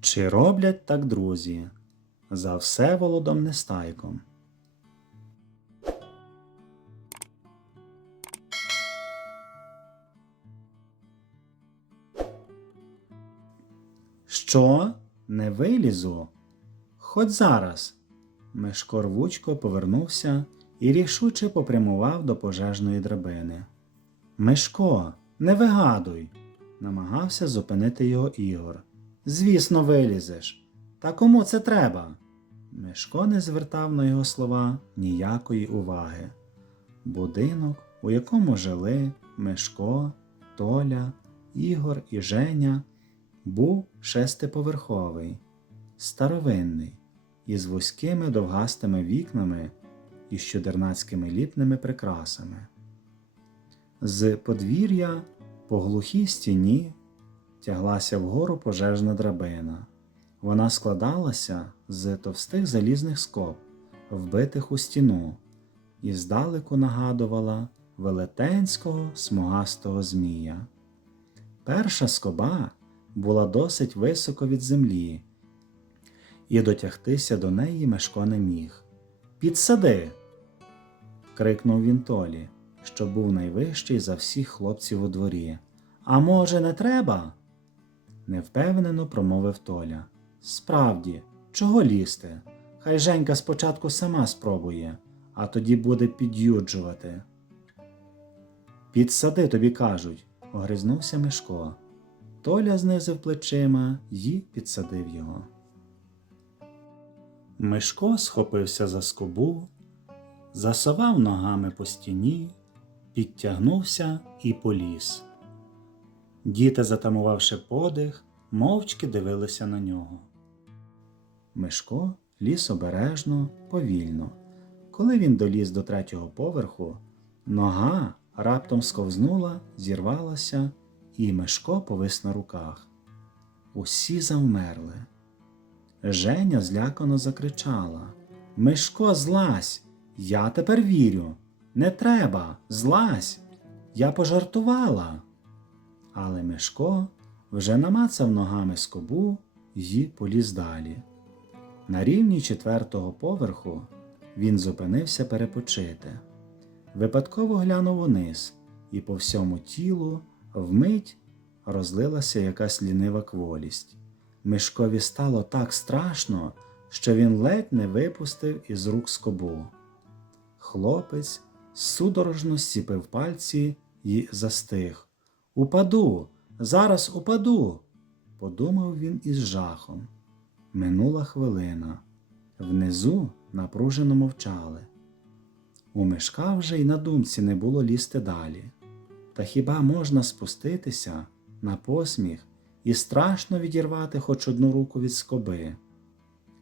Чи роблять так друзі? За Всеволодом Нестайком. Що? Не вилізу? Хоть зараз. Мешко рвучко повернувся і рішуче попрямував до пожежної драбини. Мишко, не вигадуй, намагався зупинити його Ігор. Звісно, вилізеш. Та кому це треба? Мишко не звертав на його слова ніякої уваги. Будинок, у якому жили Мишко, Толя, Ігор і Женя, був шестиповерховий, старовинний, із вузькими довгастими вікнами і з чудернацькими ліпними прикрасами. З подвір'я по глухій стіні тяглася вгору пожежна драбина. Вона складалася з товстих залізних скоб, вбитих у стіну, і здалеку нагадувала велетенського смугастого змія. Перша скоба була досить високо від землі, і дотягтися до неї Мешко не міг. Підсади. крикнув він Толі, що був найвищий за всіх хлопців у дворі. А може, не треба? Невпевнено промовив Толя. Справді, чого лізти? Хай Женька спочатку сама спробує, а тоді буде під'юджувати. Підсади тобі кажуть, огризнувся Мишко. Толя знизив плечима й підсадив його. Мишко схопився за скобу, засовав ногами по стіні, підтягнувся і поліз. Діти, затамувавши подих, мовчки дивилися на нього. Мишко ліз обережно, повільно. Коли він доліз до третього поверху, нога раптом сковзнула, зірвалася, і Мишко повис на руках. Усі завмерли. Женя злякано закричала Мишко, злазь! Я тепер вірю. Не треба, злазь! Я пожартувала. Але Мишко вже намацав ногами скобу й поліз далі. На рівні четвертого поверху він зупинився перепочити. Випадково глянув униз, і по всьому тілу вмить розлилася якась лінива кволість. Мишкові стало так страшно, що він ледь не випустив із рук скобу. Хлопець судорожно сціпив пальці і застиг. Упаду, зараз упаду, подумав він із жахом. Минула хвилина. Внизу напружено мовчали. У мешка вже й на думці не було лізти далі. Та хіба можна спуститися на посміх і страшно відірвати хоч одну руку від скоби?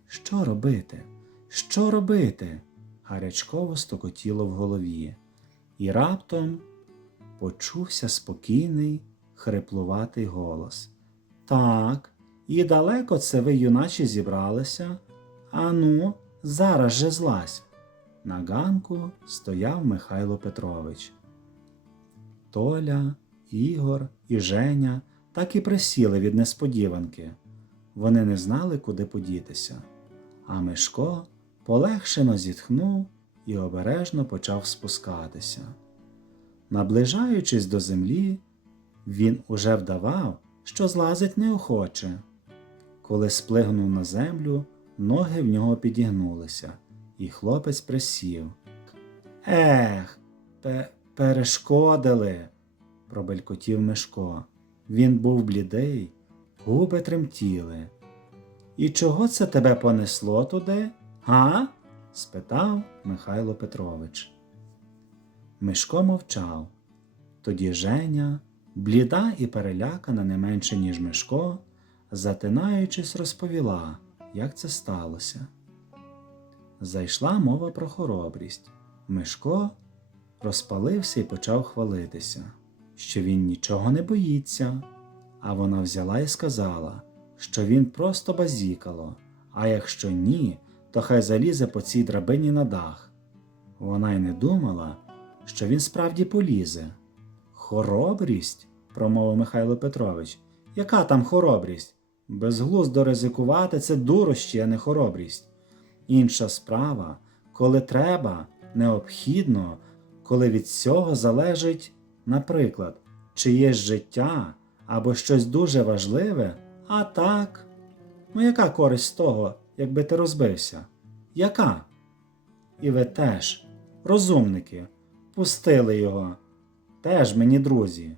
Що робити? Що робити? гарячково стокотіло в голові, і раптом почувся спокійний, хриплуватий голос. Так, і далеко це ви, юначе, зібралися? Ану, зараз же злазь. На ганку стояв Михайло Петрович. Толя, Ігор і Женя так і присіли від несподіванки. Вони не знали, куди подітися. А Мишко полегшено зітхнув і обережно почав спускатися. Наближаючись до землі, він уже вдавав, що злазить неохоче. Коли сплигнув на землю, ноги в нього підігнулися, і хлопець присів. Ех, пе перешкодили, пробелькотів Мишко. Він був блідий, губи тремтіли. І чого це тебе понесло туди? Га? спитав Михайло Петрович. Мишко мовчав. Тоді Женя, бліда і перелякана не менше, ніж Мишко, затинаючись, розповіла, як це сталося. Зайшла мова про хоробрість. Мишко розпалився і почав хвалитися, що він нічого не боїться. А вона взяла і сказала, що він просто базікало, а якщо ні, то хай залізе по цій драбині на дах. Вона й не думала, що він справді полізе. Хоробрість, промовив Михайло Петрович. Яка там хоробрість? Безглуздо ризикувати це дурощі, а не хоробрість. Інша справа, коли треба, необхідно, коли від цього залежить, наприклад, чиєсь життя або щось дуже важливе, а так. Ну яка користь з того, якби ти розбився? Яка? І ви теж, розумники, пустили його. Теж мені друзі.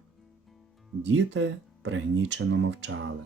Діти пригнічено мовчали.